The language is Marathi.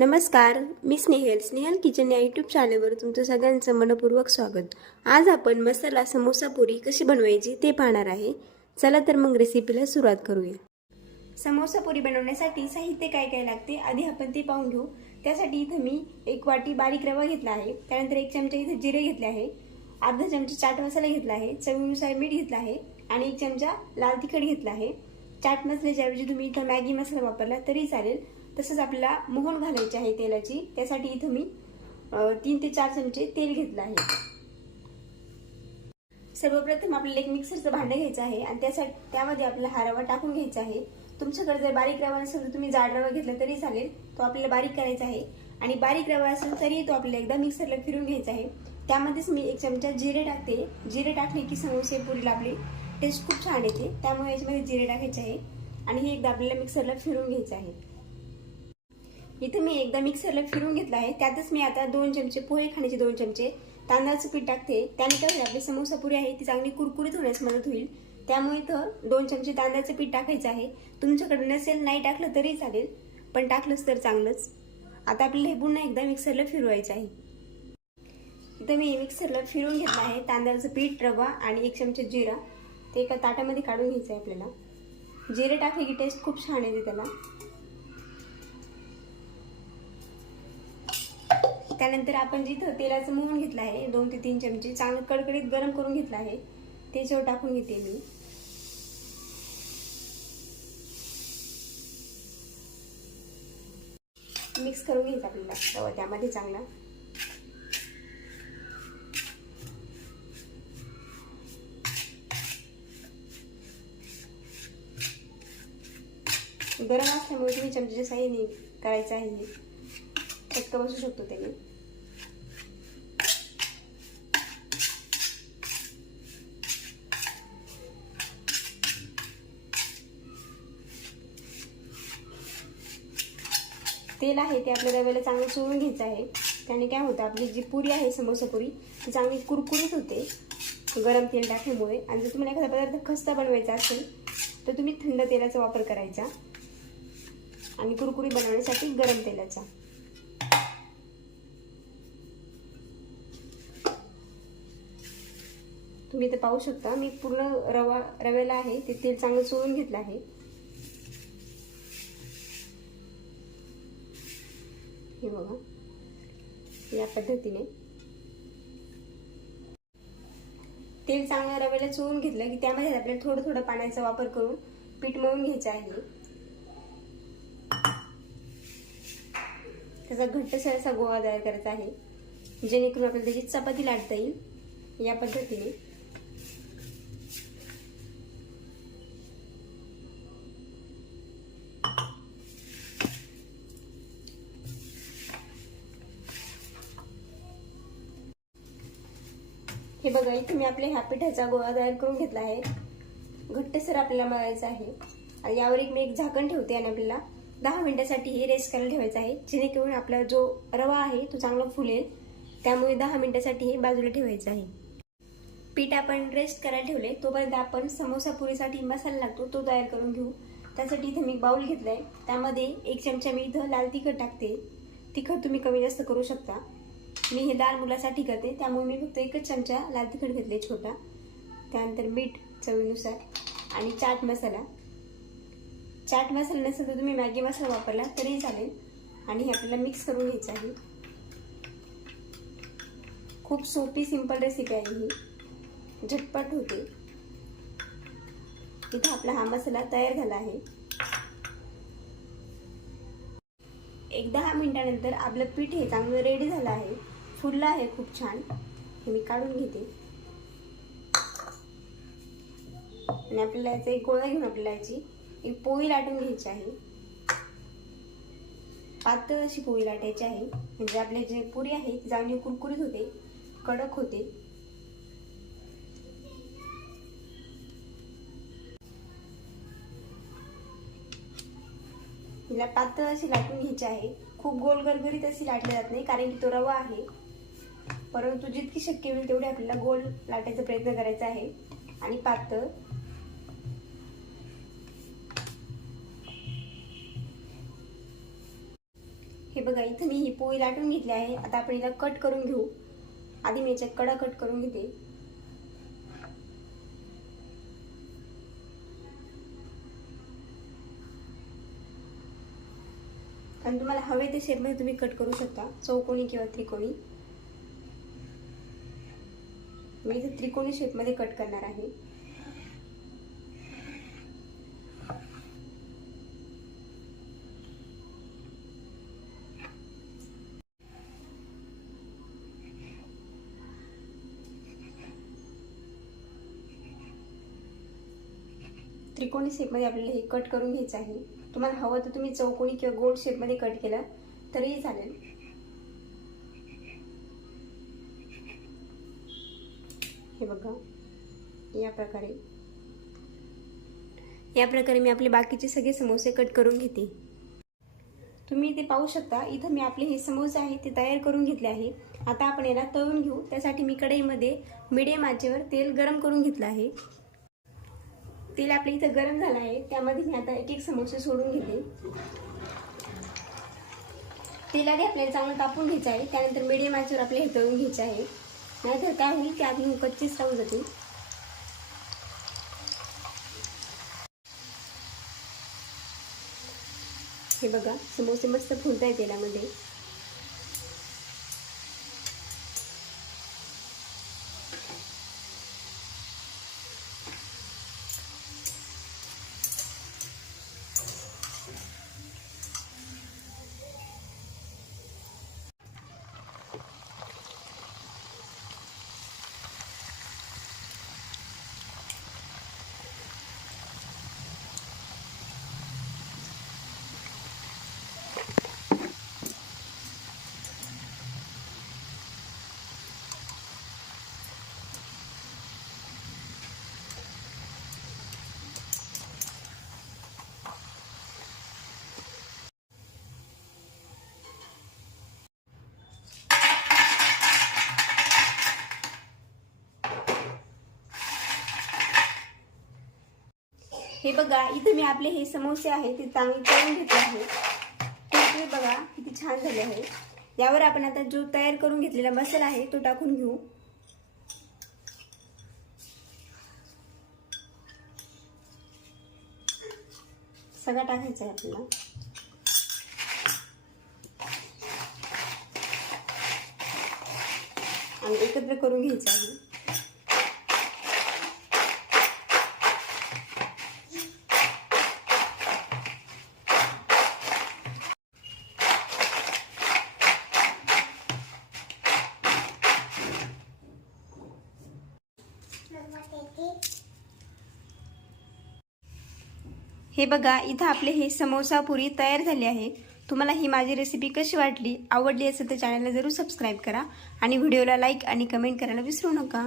नमस्कार, मी स्नेहल किचन या यूट्यूब चॅनलवर तुमचं सगळ्यांचं मनपूर्वक स्वागत। आज आपण मसाला समोसा पुरी कशी बनवायची ते पाहणार आहे। चला तर मग रेसिपीला सुरुवात करूया। समोसा पुरी बनवण्यासाठी साहित्य काय काय लागते आधी आपण ते पाहून घेऊ। त्यासाठी इथे मी 1 वाटी बारीक रवा घेतला आहे, त्यानंतर 1 चमचा इथे जिरे घेतले आहे, अर्धा चमचा चाट मसाला घेतला आहे, चवीनुसार मीठ घेतला आहे आणि 1 चमचा लाल तिखट घेतला आहे। चाट मसाल्याच्या ऐवजी तुम्ही इथे मॅगी मसाला वापरला तरी चालेल। तसंच आपल्याला मोहन घालायची आहे तेलाची, त्यासाठी इथे मी 3 ते 4 चमचे तेल घेतलं आहे। सर्वप्रथम आपल्याला एक मिक्सरचं भांडं घ्यायचं आहे आणि त्यामध्ये आपल्याला हा रवा टाकून घ्यायचा आहे। तुमच्याकडे जर बारीक रवा नसेल तर तुम्ही जाड रवा घेतला तरी चालेल, तो आपल्याला बारीक करायचा आहे। आणि बारीक रवा असेल तरी तो आपल्याला एकदा मिक्सरला फिरून घ्यायचा आहे। त्यामध्येच मी 1 चमचा जिरे टाकते। जिरे टाकले की समोसे पुरीला आपली टेस्ट खूप छान येते, त्यामुळे याच्यामध्ये जिरे टाकायचे आहे आणि हे एकदा आपल्याला मिक्सरला फिरून घ्यायचं आहे। इथे मी एकदा मिक्सरला फिरून घेतला आहे। त्यातच मी आता 2 चमचे पोहे खाण्याचे 2 चमचे तांदळाचं पीठ टाकते। त्याने काय होईल, आपली समोसा पुरी आहे ती चांगली कुरकुरीत होण्यास मदत होईल। त्यामुळे इथं 2 चमचे तांदळाचं पीठ टाकायचं आहे। तुमच्याकडे नसेल नाही टाकलं तरी चालेल, पण टाकलंच तर चांगलंच। आता आपल्याला हे पुन्हा एकदा मिक्सरला फिरवायचं आहे। इथं मी मिक्सरला फिरून घेतलं आहे तांदळाचं पीठ, रवा आणि 1 चमचा जिरा, ते एका ताटामध्ये काढून घ्यायचं आहे आपल्याला। जिरे टाकले की टेस्ट खूप छान येते त्याला। त्यानंतर आपण जिथं तेलाचं मोहन घेतलं आहे 2 ते 3 चमचे चांगलं कडकडीत गरम करून घेतलं आहे, त्याच्यावर टाकून घेते मी। मिक्स करून घ्यायचं आपल्याला रवा त्यामध्ये चांगला। गरम असल्यामुळे तुम्ही चमच्याच्या साहाय्याने करायचं आहे, चटका बसू शकतो त्याने। तेल आहे ते आपल्या रव्याला चांगलं चोळून घ्यायचं आहे। त्याने काय होतं, आपली जी पुरी आहे समोसा पुरी ती चांगली कुरकुरीत होते गरम तेल टाकल्यामुळे। आणि जर तुम्हाला एखादा पदार्थ खस्ता बनवायचा असेल तर तुम्ही थंड तेलाचा वापर करायचा आणि कुरकुरी बनवण्यासाठी गरम तेलाचा। तुम्ही इथे पाहू शकता मी पूर्ण रव्याला आहे ते तेल चांगलं चोळून घेतलं आहे। हे बघा, या पद्धतीने तेल चांगलं रव्याला चोळून घेतलं की त्यामध्ये आपल्याला थोडं थोडं पाण्याचा वापर करून पीठ मळून घ्यायचं आहे। त्याचा घट्टसर असा गोळा तयार करायचा आहे, जेणेकरून आपल्याला त्याची चपाती लाटता येईल या पद्धतीने। हे बघा, इथे मी आपल्या ह्या पिठाचा गोळा तयार करून घेतला आहे। घट्टसर आपल्याला मळायचा आहे आणि यावर मी एक झाकण ठेवते आणि आपल्याला 10 मिनिटांसाठी हे रेस्ट करायला ठेवायचं आहे, जेणेकरून आपला जो रवा आहे तो चांगला फुलेल। त्यामुळे 10 मिनिटांसाठी हे बाजूला ठेवायचं आहे। पीठ आपण रेस्ट करायला ठेवले, तोपर्यंत आपण समोसा पुरीसाठी मसाला लागतो तो तयार करून घेऊ। त्यासाठी इथे मी बाउल घेतलाय, त्यामध्ये 1 चमचा मी इथं लाल तिखट टाकते। तिखट तुम्ही कमी जास्त करू शकता। मी हे लाल मुलासाठी करते, त्यामुळे मी फक्त 1 चमचा लाल तिखट घेतले छोटा। त्यानंतर मीठ चवीनुसार आणि चाट मसाला। चाट मसाला नसेल तर तुम्ही मॅगी मसाला वापरला तरी चालेल आणि हे आपल्याला मिक्स करून घ्यायचं आहे। खूप सोपी सिंपल रेसिपी आहे ही, झटपट होते। इथे आपला हा मसाला तयार झाला आहे। एक 10 मिनिटांनंतर आपलं पीठ हे चांगलं रेडी झालं आहे, फुललं आहे खूप छान। हे मी काढून घेते आणि आपल्याला याचा एक गोळा घेऊन आपल्याला याची एक पोळी लाटून घ्यायची आहे। पातळ अशी पोळी लाटायची आहे, म्हणजे आपली जी पुरी आहे ती चांगली कुरकुरीत होते, कडक होते। हिला पातळ अशी लाटून घ्यायची आहे। खूप गोल गरगरीत अशी लाटली जात नाही, कारण की तो रवा आहे, परंतु जितकी शक्य होईल तेवढे आपल्याला गोल लाटायचा प्रयत्न करायचा आहे आणि पातळ। हे हे बघा, इथं मी ही पोळी लाटून घेतली आहे. आता आपण हिला कट करून घेऊ. आधी मी याच्या कडा कट करून घेते. आणि तुम्हाला हवे ते शेपमध्ये तुम्ही कट करू शकता, चौकोनी किंवा त्रिकोणी. मी इथे त्रिकोणी शेपमध्ये कट करणार आहे. त्रिकोणी शेपमध्ये आपल्याला हे कट करून घ्यायचं आहे. तुम्हाला हवं तर तुम्ही चौकोनी किंवा गोल शेपमध्ये कट केलं तरीही चालेल. हे बघा, या प्रकारे मी आपले बाकीचे सगळे समोसे कट करून घेते. तुम्ही इथे पाहू शकता, इथं मी आपले हे समोसे आहे ते तयार करून घेतले आहे. आता आपण याला तळून घेऊ. त्यासाठी मी कढईमध्ये मीडियम आचेवर तेल गरम करून घेतलं आहे. तेल आपल्या इथं गरम झालं आहे, त्यामध्ये मी आता एक एक समोसे सोडून घेते. तेल आधी आपल्याला चांगलं तापून घ्यायचं आहे, त्यानंतर मीडियम आचेवर आपल्याला हे तळून घ्यायचं आहे. नाहीतर काय होईल की आधी कच्चीच राहून जातील. हे बघा, समोसे मस्त फुलत आहेत तेलामध्ये. हे बघा, इथे मी आपले हे समोसे आहे ते चांगले तळून घेतले आहे. ते बघा किती छान झाले आहे. यावर आपण आता जो तयार करून घेतलेला मसाला आहे तो टाकून घेऊ. सगळा टाकायचा आहे आपल्याला. आणि एकत्र करून घ्यायचं आहे. हे बघा, इथं आपले हे समोसा पुरी तयार झाली आहे. तुम्हाला ही माझी रेसिपी कशी वाटली, आवडली असेल तर चॅनलला जरूर सबस्क्राईब करा आणि व्हिडिओला लाईक आणि कमेंट करायला विसरू नका.